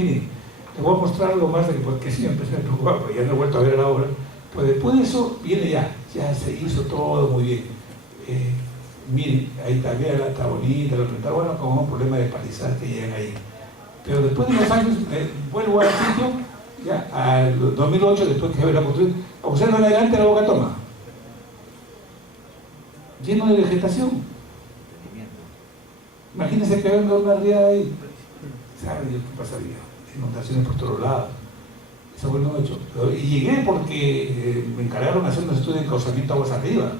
Miren, les voy a mostrar lo más de porque siempre se me preocupaba, porque ya no he vuelto a ver la obra. Pues después de eso viene ya se hizo todo muy bien. Miren, ahí también está bonita, está bueno, como un problema de palizar que llegan ahí. Pero después de unos años, vuelvo al sitio, ya, al 2008, después que la construcción, observan adelante la Boca Toma, lleno de vegetación. Imagínense que venga una riada ahí. ¿Sabe Dios qué pasaría? Inundaciones por todos lados. Eso fue el 2008. Y llegué porque me encargaron de hacer un estudio de causamiento aguas arriba.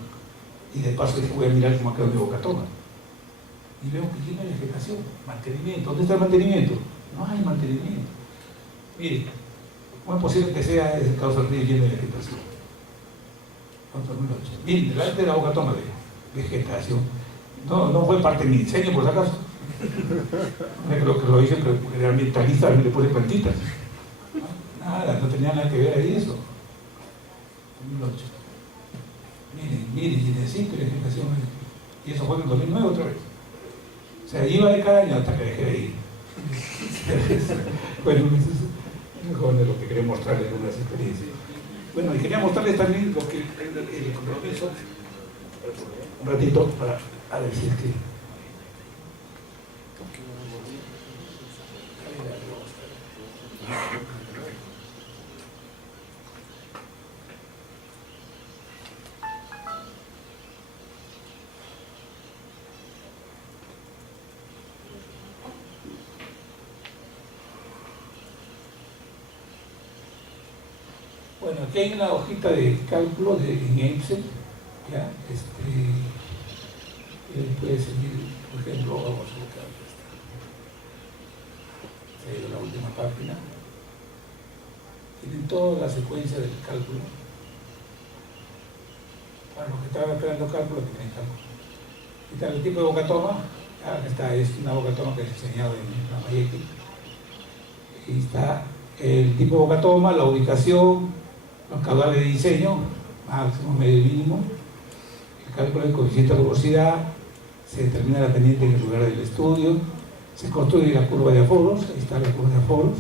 Y de paso dije, voy a mirar cómo ha quedado mi Boca Toma. Y veo que lleno de vegetación, mantenimiento. ¿Dónde está el mantenimiento? No hay mantenimiento. Mire, ¿cómo es posible que sea el causa del río lleno de vegetación? 2008. Miren, delante de la Boca Toma de vegetación. No fue parte de mi diseño, por si acaso. Creo que lo hice, pero era ambientalista, a mí le puse plantitas. Nada, no tenía nada que ver ahí eso. 2008. Miren, y necesito la vegetación. Y eso fue en el 2009 otra vez. O sea, iba de cada año hasta que dejé de ir. Bueno, eso es lo que quería mostrarles en unas experiencias. Bueno, y quería mostrarles también lo que el compromiso, un ratito, para decir que bueno, aquí hay una hojita de cálculo en Excel, ¿ya? Puede servir, por ejemplo, vamos a buscar esta. Se ha ido la última página. Tienen toda la secuencia del cálculo. Para los que estaban esperando cálculo, tienen cálculo. Aquí está el tipo de Boca Toma. Esta es una Boca Toma que es diseñada en Lambayeque. Aquí está el tipo de Boca Toma, la ubicación, los caudales de diseño, máximo, medio y mínimo, el cálculo del coeficiente de rugosidad, se determina la pendiente en el lugar del estudio, se construye la curva de aforos, ahí está la curva de aforos,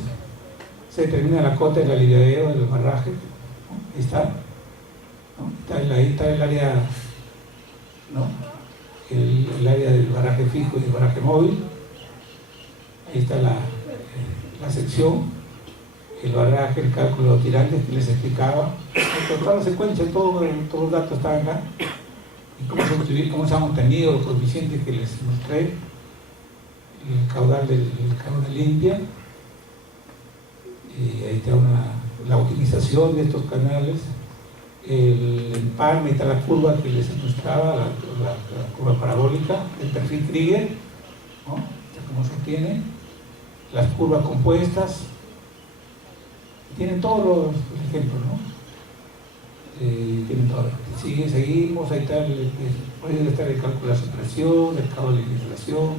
se determina la cota del aliviadero del barraje, ¿no? Ahí está, ¿no? Ahí está el área, ¿no? El área del barraje fijo y del barraje móvil, ahí está la sección, el barraje, el cálculo de los tirantes que les explicaba, toda la secuencia, todos los datos están acá, y cómo se han obtenido los coeficientes que les mostré, el caudal limpia, y ahí está la optimización de estos canales, el empalme, está la curva que les mostraba, la curva parabólica, el perfil Krieger, ¿no? Cómo se obtiene, las curvas compuestas. Tienen todos los ejemplos, ¿no? Tienen todo. Seguimos, ahí está puede estar el cálculo de la supresión, el cálculo de la inflación,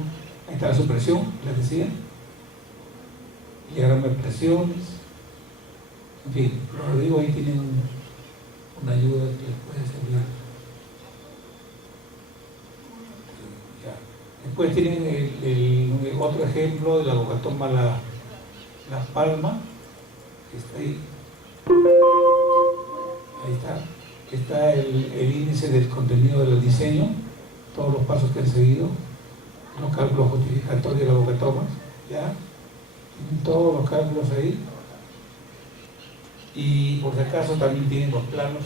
ahí está la supresión, les decía, el diagrama de presiones, en fin, lo digo, ahí tienen una ayuda que les puede servir. Ya. Después tienen el otro ejemplo de la Boca Toma La Palma. Está ahí. Ahí está el índice del contenido del diseño, todos los pasos que han seguido, los cálculos justificatorios de la Boca Toma, ¿ya? Tienen todos los cálculos ahí. Y por si acaso también tienen los planos.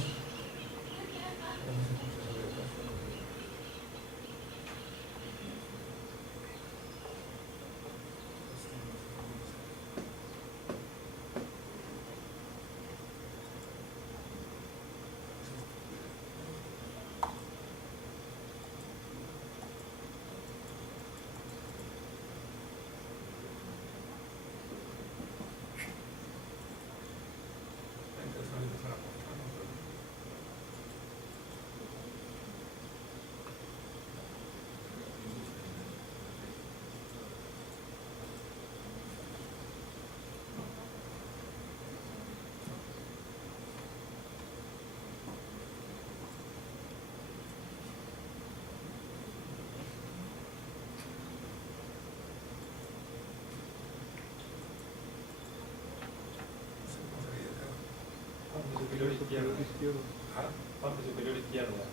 superior izquierdo. ¿Ah? Parte superior izquierda.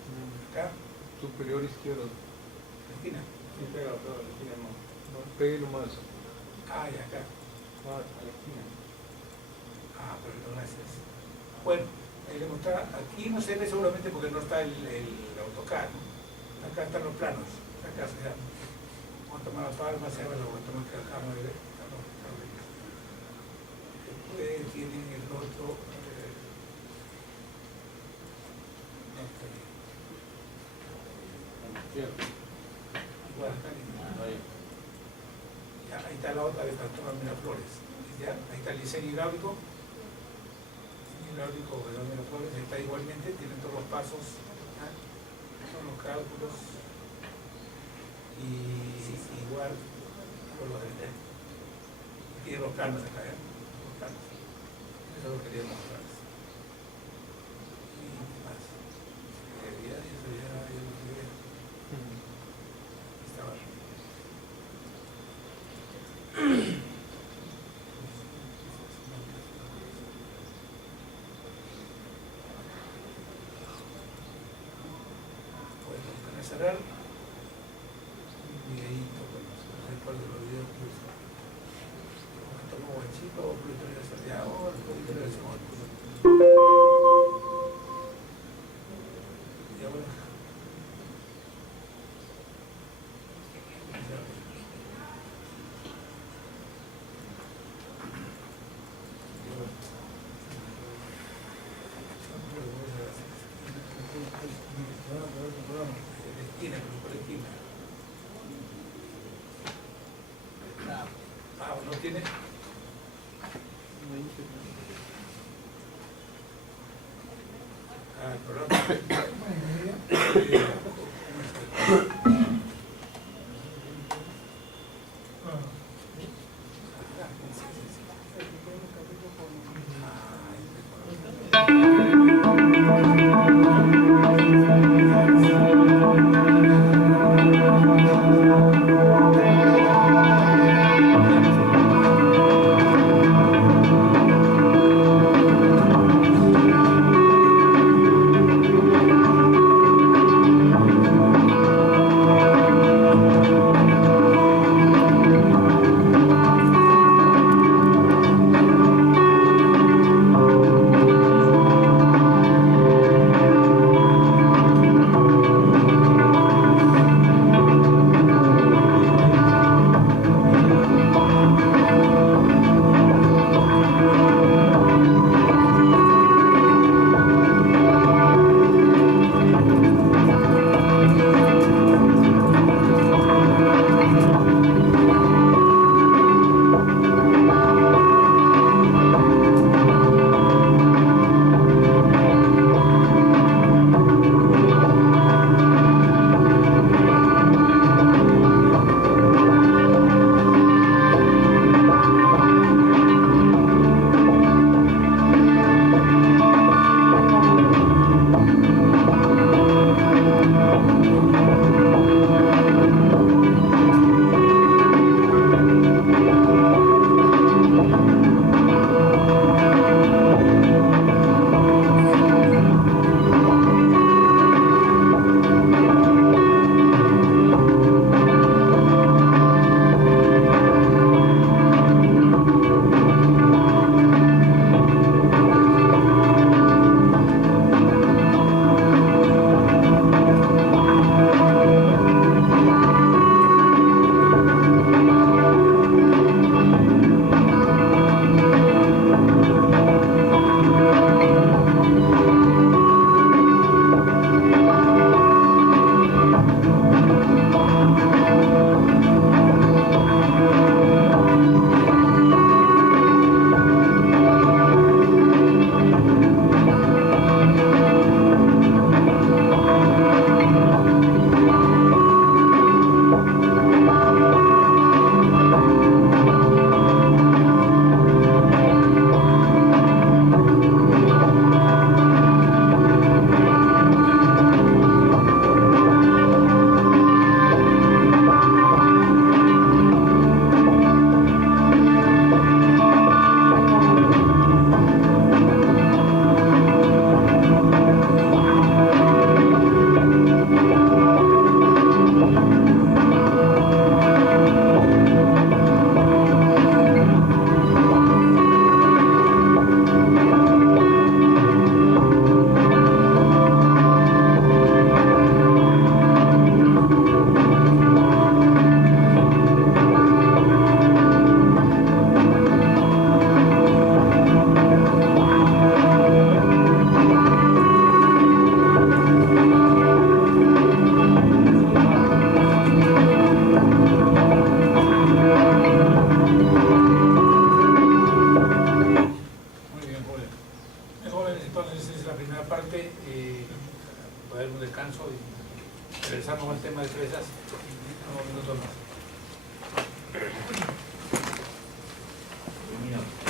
Acá, Superior izquierdo. la esquina. Sí, pega, pero la esquina no. No, pegue nomás. Ah, y acá. Ah, a la esquina. Ah, pero no, gracias. Bueno, ahí le mostraba, aquí no se ve seguramente porque no está el AutoCAD, ¿no? Acá están los planos, acá se llama. Vamos a tomar la palma, se llama, lo voy a tomar que acá no ve. Después tienen el otro, no está bien. A la izquierda. Igual acá, Ahí. ya, ahí está la otra de Pastor Miraflores. ¿Ya? Ahí está el diseño hidráulico. Hidráulico de los Miraflores está igualmente, tienen todos los pasos, ¿ya? Son los cálculos y igual con los del TEC. Tiene los planos acá, ¿ya? Los planos. Eso lo quería mostrar. Y más. Ya, eso ya lo tuve. Estaba. Bueno, para cerrar, un videíto, bueno, después de los videos que hizo. Tomó guachito, pero ya se ya ahora, pero ya se y ahora. Esquina, por esquina. Ah, ¿no tiene? Ah, el programa. terminado.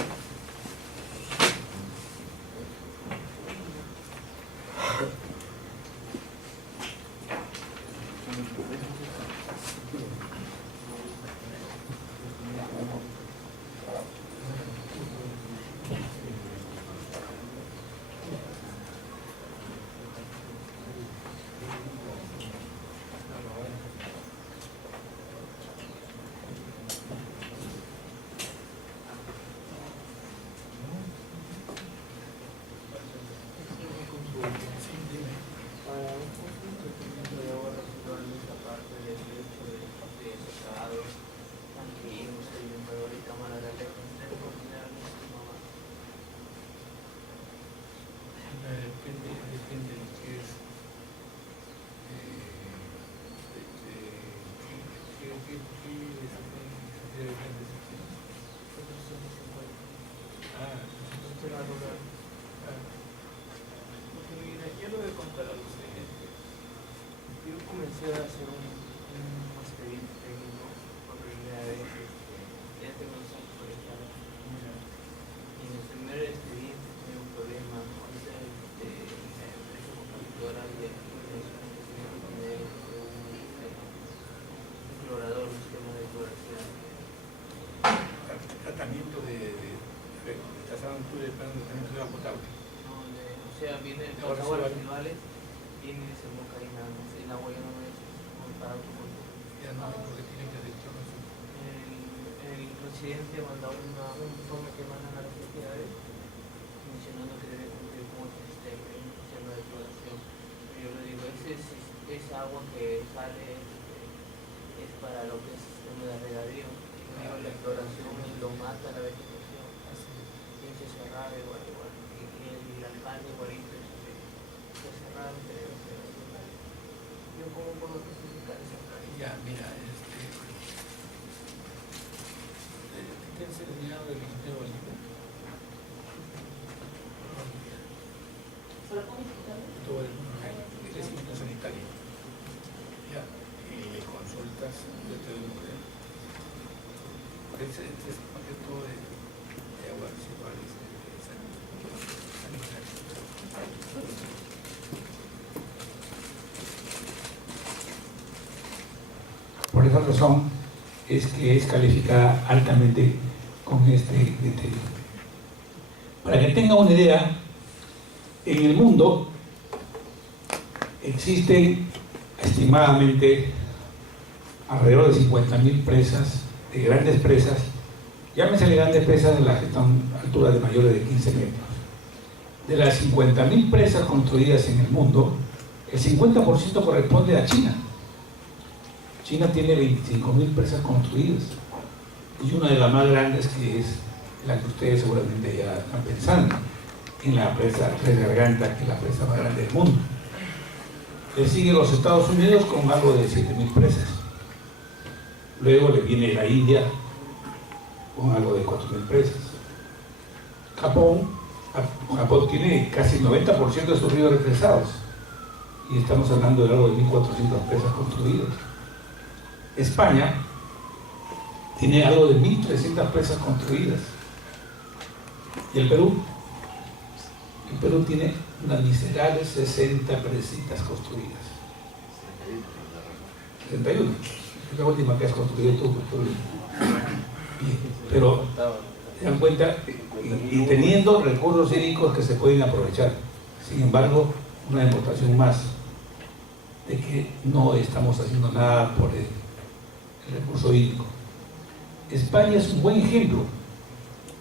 Depende de qué es. Porque mira, yo lo voy a contar a ustedes. Yo comencé a hacer un expediente técnico por primera vez, ya tengo 2 años por esta vez. Y en el primer expediente tenía un problema, ahorita la empresa constructora y el tener un explorador, un sistema de exploración. Tratamiento estás hablando tú de tratamiento de agua potable. O sea, viene de las aguas residuales, viene y desemboca ahí nada más. El agua ya no es para otro consumo. Ya no, porque tiene que hacer todo eso. El presidente mandó un informe que mandan a las entidades mencionando que debe cumplir con el sistema de exploración. Pero yo le digo, esa agua que sale es para lo que es el sistema de regadío. Digo, la exploración lo mata la vegetación. Tiene que cerrar igual. Y el alcalde igualito se cerrar. Yo cómo puedo justificar esa práctica. Ya, mira, ¿tienes el dinero del ingeniero Bolívar? Todo el mundo, él es ingeniero sanitario. Ya, y le consultas, yo te doy un modelo. Es más que todo de aguas residuales, sanitarias. Por esa razón es que es calificada altamente con este criterio. Para que tenga una idea, en el mundo existen estimadamente alrededor de 50.000 presas, de grandes presas, llámense grandes presas de las que están a alturas de mayores de 15 metros. De las 50.000 presas construidas en el mundo, el 50% corresponde a China. China tiene 25.000 presas construidas y una de las más grandes, que es la que ustedes seguramente ya están pensando, en la presa Tres Gargantas, que es la presa más grande del mundo. Le siguen los Estados Unidos con algo de 7.000 presas. Luego le viene la India con algo de 4.000 presas. Japón tiene casi el 90% de sus ríos represados y estamos hablando de algo de 1.400 presas construidas. España tiene algo de 1.300 presas construidas. ¿Y el Perú? El Perú tiene unas miserables 60 presitas construidas. 61. Es la última que has construido tú. Pero se dan cuenta, y teniendo recursos hídricos que se pueden aprovechar. Sin embargo, una demostración más de que no estamos haciendo nada por el recurso hídrico. España es un buen ejemplo,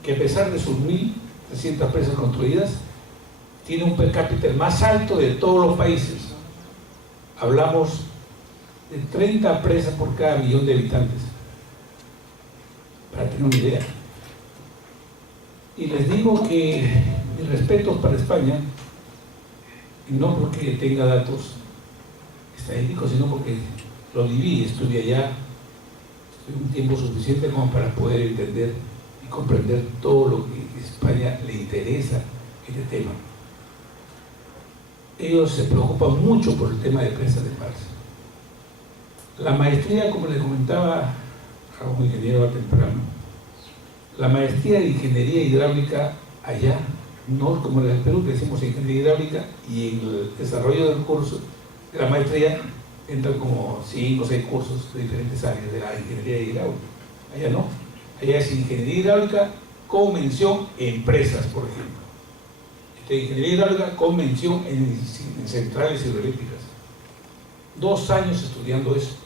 que a pesar de sus 1.300 presas construidas, tiene un per cápita el más alto de todos los países. Hablamos de 30 presas por cada 1.000.000 de habitantes, para tener una idea. Y les digo que mis respetos para España, y no porque tenga datos estadísticos, sino porque lo viví, estuve allá, estuve un tiempo suficiente como para poder entender y comprender todo lo que a España le interesa este tema. Ellos se preocupan mucho por el tema de presas de embalse. La maestría, como les comentaba a un ingeniero temprano, la maestría de ingeniería hidráulica allá, no es como en el Perú, que decimos ingeniería hidráulica, y en el desarrollo del curso de la maestría entran como 5 o 6 cursos de diferentes áreas de la ingeniería hidráulica. Allá no, allá es ingeniería hidráulica con mención empresas, por ejemplo. Ingeniería hidráulica con mención en centrales hidroeléctricas. 2 años estudiando eso.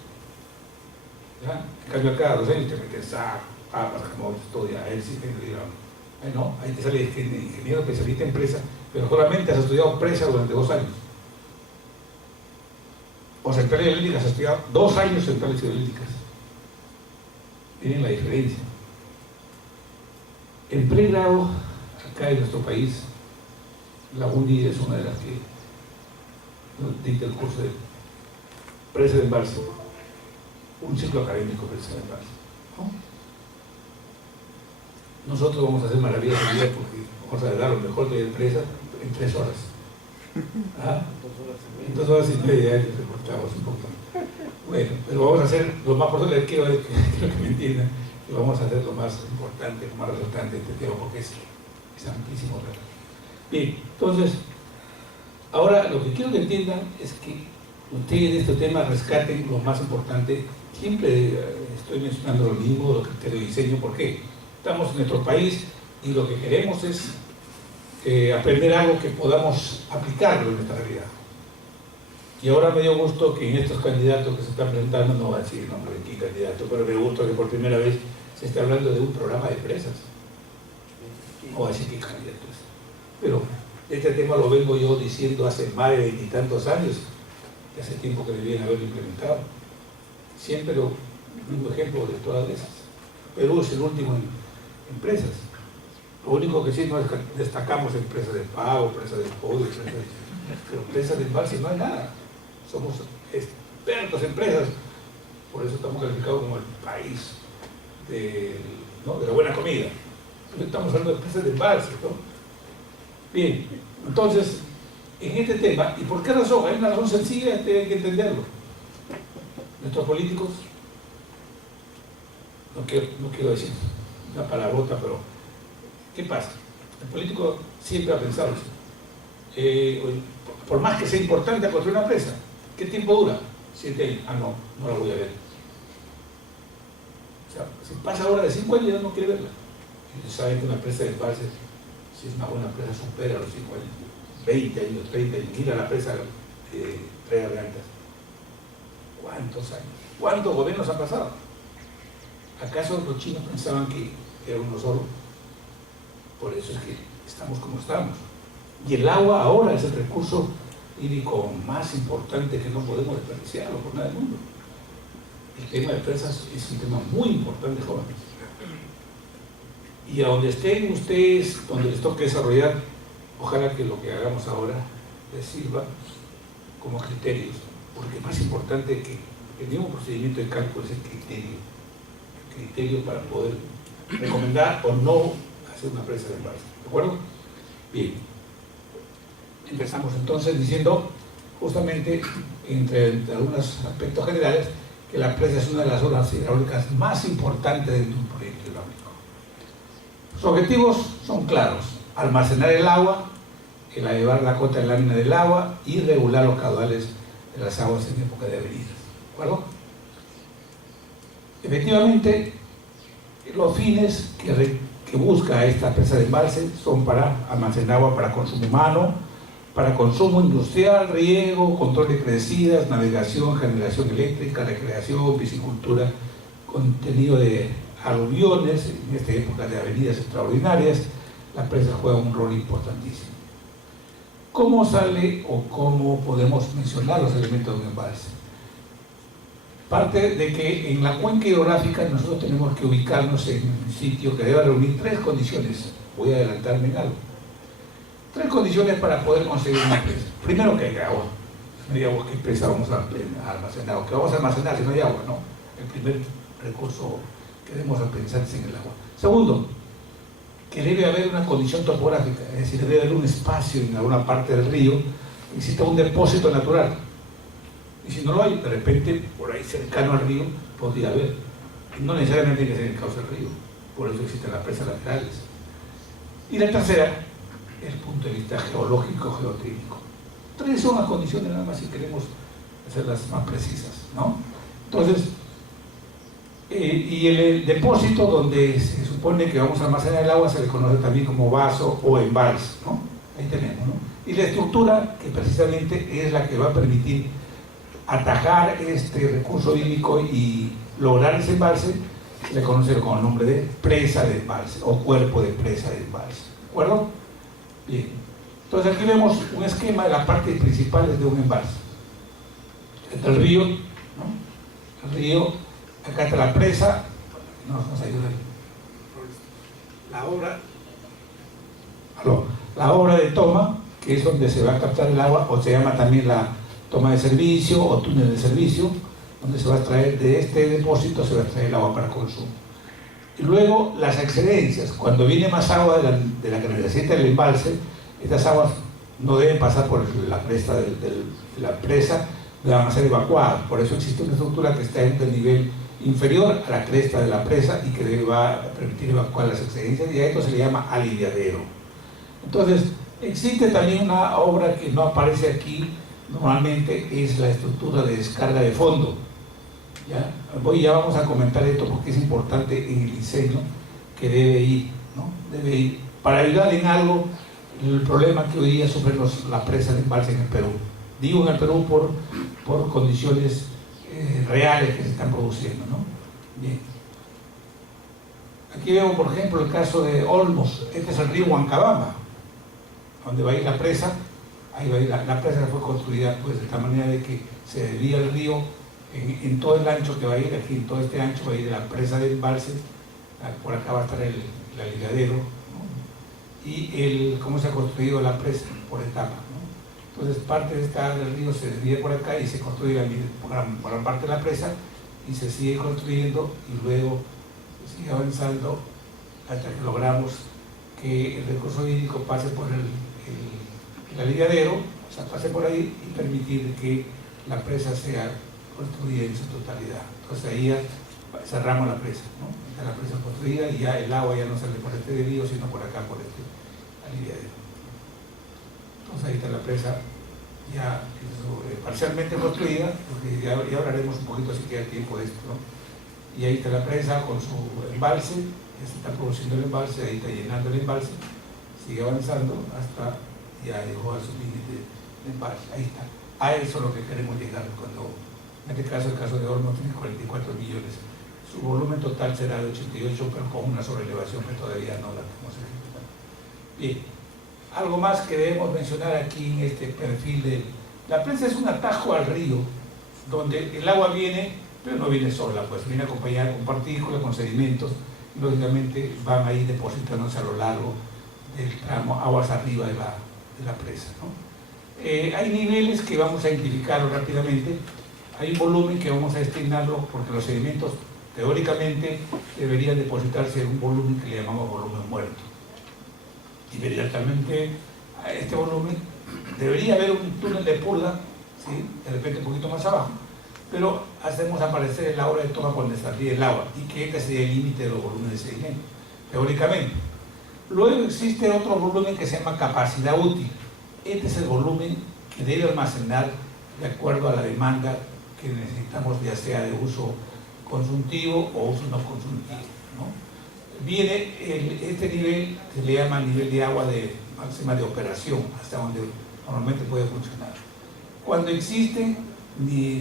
¿Ya? En cambio acá 2 años te metes a papas, como estudia él sí ingeniería hidráulica. Ahí no, ahí te sale ingeniero especialista en presa, pero solamente has estudiado presa durante 2 años. O centrales hidroeléctricas, has estudiado 2 años centrales hidroeléctricas. Miren la diferencia. En pregrado, acá en nuestro país, la UNI es una de las que nos dicta el curso de presa de embalse, un ciclo académico de presa de embalse, ¿no? Nosotros vamos a hacer maravillas hoy día porque vamos a dar lo mejor de empresa en 3 horas. ¿Ah? En 2 horas y media recortamos un poco. Bueno, pero vamos a hacer lo más importante, quiero que me entiendan, que vamos a hacer lo más importante, lo más resultante de este tema porque es amplísimo. Bien, entonces, ahora lo que quiero que entiendan es que ustedes en este tema rescaten lo más importante. Siempre estoy mencionando lo mismo, los criterios de diseño, ¿por qué? Estamos en nuestro país y lo que queremos es aprender algo que podamos aplicarlo en nuestra realidad. Y ahora me dio gusto que en estos candidatos que se están presentando, no voy a decir el nombre de qué candidato, pero me gusta que por primera vez se esté hablando de un programa de empresas. No voy a decir qué candidato es. Pero este tema lo vengo yo diciendo hace más de 20 y tantos años, que hace tiempo que debían haberlo implementado. Siempre lo mismo ejemplo de todas esas. Perú es el último en empresas. Lo único que sí no es que destacamos empresas de pago, empresas de podio, pero empresas de embalse no hay nada. Somos expertos en empresas, por eso estamos calificados como el país de la buena comida. Estamos hablando de empresas de embalse, ¿no? Bien, entonces, en este tema, ¿y por qué razón? Hay una razón sencilla, tienen que entenderlo. Nuestros políticos, no quiero decir una palabrota, pero ¿qué pasa? El político siempre ha pensado eso. Por más que sea importante construir una empresa, ¿qué tiempo dura? 7 años. Ah, no la voy a ver. O sea, si pasa ahora de 5 años, ya no quiere verla. Y saben que una empresa de embalse, si es una buena empresa, supera los 5 años, 20 años, 30 años. Mira la empresa Trega Blancas. ¿Cuántos años? ¿Cuántos gobiernos han pasado? ¿Acaso los chinos pensaban que era uno solo? Por eso es que estamos como estamos. Y el agua ahora es el recurso hídrico más importante que no podemos desperdiciarlo por nada del mundo. El tema de presas es un tema muy importante, jóvenes. Y a donde estén ustedes, donde les toque desarrollar, ojalá que lo que hagamos ahora les sirva como criterios, porque más importante que el mismo procedimiento de cálculo es el criterio para poder recomendar o no hacer una presa de embalse. ¿De acuerdo? Bien. Empezamos entonces diciendo, justamente, entre algunos aspectos generales, que la presa es una de las obras hidráulicas más importantes de un proyecto hidráulico. Sus objetivos son claros: almacenar el agua, elevar la cota de lámina del agua y regular los caudales de las aguas en época de avenidas. ¿De acuerdo? Efectivamente, los fines que busca esta presa de embalse son para almacenar agua para consumo humano, para consumo industrial, riego, control de crecidas, navegación, generación eléctrica, recreación, piscicultura, contenido de aluviones. En esta época de avenidas extraordinarias, la presa juega un rol importantísimo. ¿Cómo sale o cómo podemos mencionar los elementos de un embalse? Parte de que en la cuenca hidrográfica nosotros tenemos que ubicarnos en un sitio que debe reunir 3 condiciones. Voy a adelantarme en algo. 3 condiciones para poder conseguir una presa. Primero, que haya agua. Si no hay agua, ¿qué presa vamos a almacenar? ¿O qué vamos a almacenar si no hay agua? No. El primer recurso que debemos pensar es en el agua. Segundo, que debe haber una condición topográfica, es decir, debe haber un espacio en alguna parte del río, exista un depósito natural. Y si no lo hay, de repente, por ahí cercano al río, podría haber. Y no necesariamente tiene que ser el cauce del río. por eso existen las presas laterales. Y la tercera, el punto de vista geológico, geotécnico. Tres son las condiciones nada más si queremos hacerlas más precisas, ¿no? Entonces, y el depósito donde se supone que vamos a almacenar el agua se le conoce también como vaso o embalse, ¿no? Ahí tenemos, ¿no? Y la estructura que precisamente es la que va a permitir atajar este recurso hídrico y lograr ese embalse, se le conoce con el nombre de presa de embalse o cuerpo de presa de embalse, ¿de acuerdo? Bien, entonces aquí vemos un esquema de las partes principales de un embalse. Está el río, ¿no? El río, acá está la presa, nos ayuda la obra de toma, que es donde se va a captar el agua, o se llama también la toma de servicio o túnel de servicio, donde se va a extraer de este depósito, se va a extraer el agua para consumo. Y luego las excedencias, cuando viene más agua de la que necesita el embalse, estas aguas no deben pasar por la cresta de la presa, van a ser evacuadas. Por eso existe una estructura que está en el nivel inferior a la cresta de la presa y que va a permitir evacuar las excedencias, y a esto se le llama aliviadero. Entonces, existe también una obra que no aparece aquí, normalmente es la estructura de descarga de fondo. ¿Ya? Ya vamos a comentar esto porque es importante en el diseño que debe ir, ¿no? Debe ir para ayudar en algo el problema que hoy día sufren las presas de embalse en el Perú. Digo en el Perú por condiciones reales que se están produciendo, ¿no? Bien. Aquí vemos, por ejemplo, el caso de Olmos. Este es el río Huancabamba, donde va a ir la presa. Ahí va a ir la presa fue construida pues de tal manera de que se desvía el río en todo el ancho que va a ir, aquí en todo este ancho va a ir la presa del embalse, por acá va a estar el aliviadero, ¿no? Y cómo se ha construido la presa por etapas, ¿no? Entonces parte de esta del río se desvía por acá y se construye por la parte de la presa y se sigue construyendo y luego se sigue avanzando hasta que logramos que el recurso hídrico pase por el aliviadero, o sea, pase por ahí y permitir que la presa sea construida en su totalidad. Entonces ahí ya cerramos la presa, ¿no? Está la presa construida y ya el agua ya no sale por este desvío, sino por acá, por este aliviadero. Entonces ahí está la presa ya parcialmente construida, porque ya hablaremos un poquito si queda tiempo de esto, ¿no? Y ahí está la presa con su embalse, ya se está produciendo el embalse, ahí está llenando el embalse, sigue avanzando hasta ya llegó a su límite de embalse, ahí está. A eso es lo que queremos llegar cuando, en este caso, el caso de Olmos tiene 44 millones. Su volumen total será de 88, pero con una sobrelevación que todavía no la tenemos ejecutada. Bien, algo más que debemos mencionar aquí en este perfil de... La presa es un atajo al río, donde el agua viene, pero no viene sola, pues viene acompañada con partículas, con sedimentos, y lógicamente van ahí depositándose a lo largo del tramo, aguas arriba de la presa, ¿no? Hay niveles que vamos a identificar rápidamente. Hay un volumen que vamos a destinarlo porque los sedimentos teóricamente deberían depositarse en un volumen que le llamamos volumen muerto. Inmediatamente a este volumen debería haber un túnel de purga, ¿sí? De repente un poquito más abajo, pero hacemos aparecer en la hora de toma cuando estaría el agua y que este sería el límite de los volúmenes de sedimento, teóricamente. Luego existe otro volumen que se llama capacidad útil. Este es el volumen que debe almacenar de acuerdo a la demanda que necesitamos, ya sea de uso consultivo o uso no consultivo, ¿no? Viene este nivel que se le llama nivel de agua de máxima de operación, hasta donde normalmente puede funcionar. Cuando existen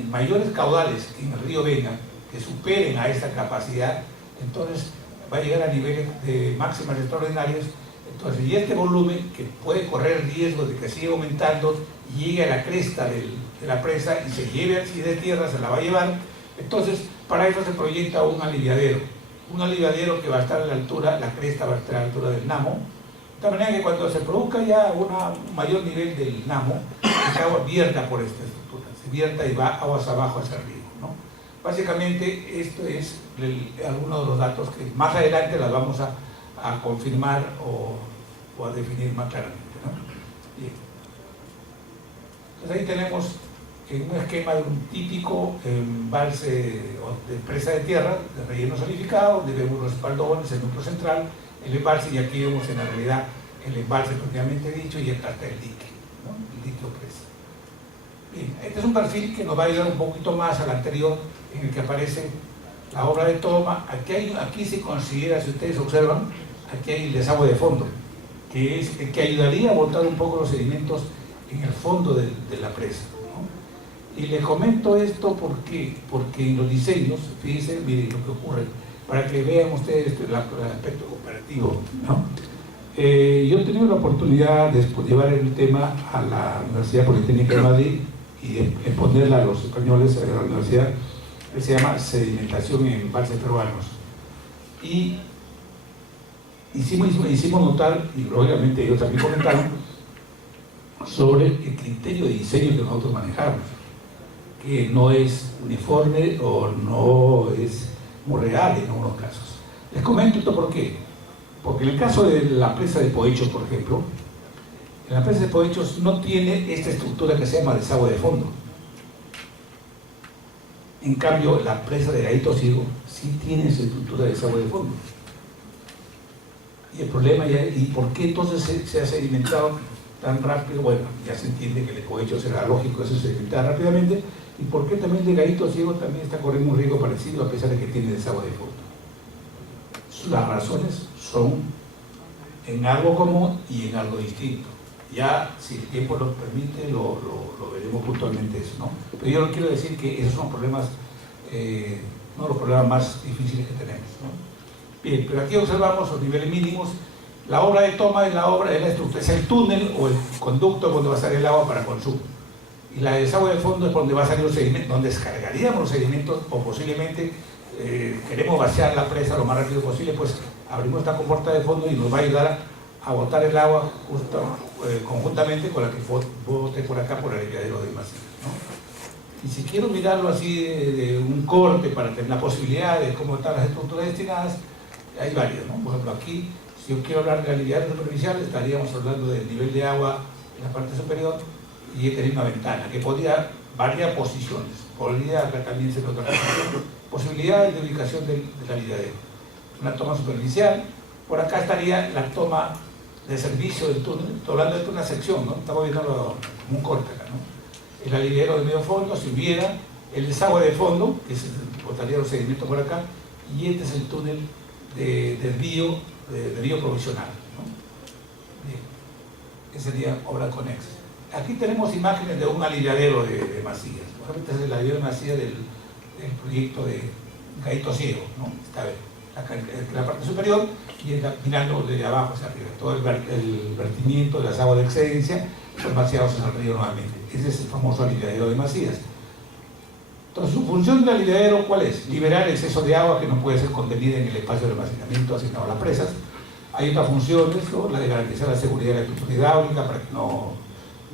mayores caudales que en el río vengan, que superen a esta capacidad, entonces va a llegar a niveles de máximas extraordinarias. Entonces, y este volumen que puede correr riesgo de que siga aumentando y llegue a la cresta de la presa y se lleve así de tierra, se la va a llevar. Entonces, para eso se proyecta un aliviadero que va a estar a la altura, la cresta va a estar a la altura del Namo, de tal manera que cuando se produzca ya un mayor nivel del Namo, el agua vierta por esta estructura, se vierta y va aguas abajo hacia arriba, ¿no? Básicamente, esto es algunos de los datos que más adelante las vamos a confirmar o a definir más claramente, ¿no? Bien. Entonces ahí tenemos en un esquema de un típico embalse o de presa de tierra, de relleno salificado, donde vemos los espaldones, el núcleo central, el embalse, y aquí vemos en la realidad el embalse propiamente dicho y acá está el dique, ¿no? El dique o presa. Bien, este es un perfil que nos va a ayudar un poquito más al anterior, en el que aparece la obra de toma. Aquí se considera, si ustedes observan, aquí hay el desagüe de fondo, que ayudaría a botar un poco los sedimentos en el fondo de la presa, ¿no? Y les comento esto porque en los diseños, fíjense, miren lo que ocurre, para que vean ustedes el aspecto comparativo, ¿no? Yo he tenido la oportunidad de llevar el tema a la Universidad Politécnica de Madrid y exponerla a los españoles a la universidad, que se llama Sedimentación en Embalses Peruanos. Y hicimos notar, y obviamente ellos también comentaron, sobre el criterio de diseño que nosotros manejamos, que no es uniforme o no es muy real en algunos casos. Les comento esto por qué. Porque en el caso de la presa de Poechos, por ejemplo, en la presa de Poechos no tiene esta estructura que se llama desagüe de fondo. En cambio, la presa de Gallito Ciego sí tiene esa estructura de desagüe de fondo. Y el problema ya, ¿y por qué entonces se ha sedimentado tan rápido? Bueno, ya se entiende que el de Poechos era lógico que se sedimentara rápidamente, y por qué también el de Gallito Ciego también está corriendo un riesgo parecido a pesar de que tiene desagüe de fondo. Las razones son en algo común y en algo distinto. Ya, si el tiempo lo permite, lo veremos puntualmente eso, ¿no? Pero yo no quiero decir que esos son problemas, no los problemas más difíciles que tenemos, ¿no? Bien, pero aquí observamos los niveles mínimos. La obra de toma es la estructura, es el túnel o el conducto donde va a salir el agua para consumo. Y la de desagüe de fondo es donde va a salir los sedimentos, donde descargaríamos los sedimentos, o posiblemente queremos vaciar la presa lo más rápido posible, pues abrimos esta compuerta de fondo y nos va a ayudar a botar el agua conjuntamente con la que bote por acá por el aliviadero de Masías, ¿no? Y si quiero mirarlo así de un corte para tener la posibilidad de cómo están las estructuras destinadas, hay varias, ¿no? Por ejemplo, aquí, si yo quiero hablar de aliviadero superficial, estaríamos hablando del nivel de agua en la parte superior y tener una ventana que podría variar posiciones. Podría acá también ser otra posibilidad de ubicación del aliviadero. Una toma superficial. Por acá estaría la toma de servicio del túnel. Estoy hablando de una sección, ¿no? Estamos viendo como un corte acá, ¿no? El aliviadero de medio fondo, si hubiera el desagüe de fondo, que se botaría los sedimentos por acá, y este es el túnel del río provisional, ¿no? Bien. Ese sería obra conexa. Aquí tenemos imágenes de un aliviadero de Masías. Este es el aliviadero de Masías del proyecto de Gallito Ciego, ¿no? Está la parte superior y mirando desde abajo hacia arriba. Todo el vertimiento de las aguas de excedencia son vaciados en el río nuevamente. Ese es el famoso aliviadero de Masías. Entonces, su función del aliviadero, ¿cuál es? Liberar el exceso de agua que no puede ser contenida en el espacio de almacenamiento asignado a las presas. Hay otras funciones, ¿no? La de garantizar la seguridad de la estructura hidráulica para que no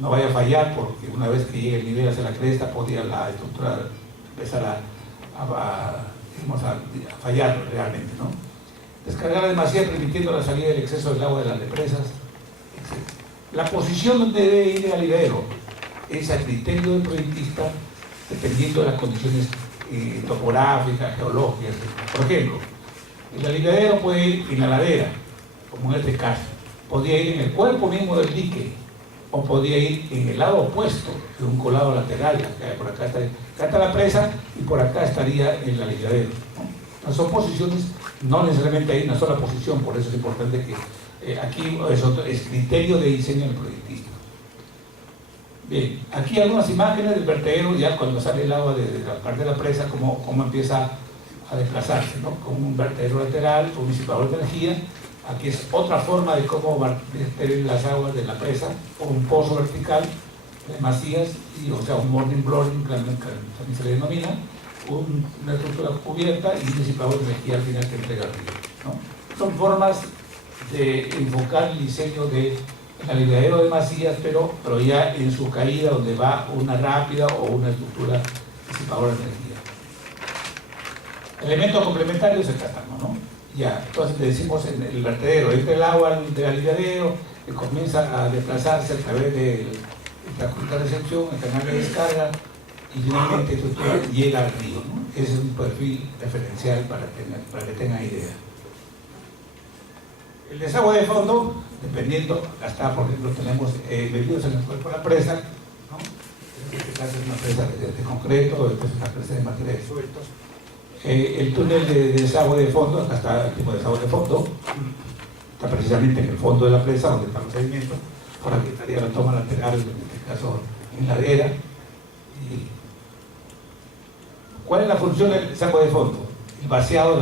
vaya a fallar, porque una vez que llegue el nivel hacia la cresta podría la estructura empezar a fallar realmente, ¿no? Descargar demasiado permitiendo la salida del exceso del agua de las represas, etc. La posición donde debe ir el aliviadero es a criterio del proyectista, dependiendo de las condiciones topográficas, geológicas. Por ejemplo, el aliviadero puede ir en la ladera, como en este caso, podría ir en el cuerpo mismo del dique, o podía ir en el lado opuesto, en un colado lateral. Por acá está la presa y por acá estaría el aliviadero, ¿no? No son posiciones, no necesariamente hay una sola posición, por eso es importante que aquí es criterio de diseño del proyectista. Bien, aquí algunas imágenes del vertedero, ya cuando sale el agua de la parte de la presa, cómo empieza a desplazarse, ¿no? Con un vertedero lateral, con un disipador de energía. Aquí es otra forma de cómo verter las aguas de la presa, o un pozo vertical de Masías, o sea, un morning blowing, también se le denomina, una estructura cubierta y un disipador de energía al final que entrega el río, ¿no? Son formas de enfocar el diseño del aliviadero de Masías, pero ya en su caída, donde va una rápida o una estructura disipadora de energía. Elementos complementarios el cástamo, ¿no? Ya, entonces le decimos en el vertedero, entra el agua del aliviadero, que comienza a desplazarse a través de la junta de recepción, el canal de descarga, y finalmente esto llega al río, ¿no? Ese es un perfil referencial para que tengan idea. El desagüe de fondo, dependiendo, hasta por ejemplo tenemos metidos en el cuerpo de la presa, ¿no? En este caso es una presa de concreto, esta es una presa de materiales sueltos. El túnel de desagüe de fondo, acá está el tipo de desagüe de fondo, está precisamente en el fondo de la presa donde están los sedimentos. Por aquí estaría la toma lateral, en este caso en ladera. ¿Cuál es la función del desagüe de fondo? El vaciado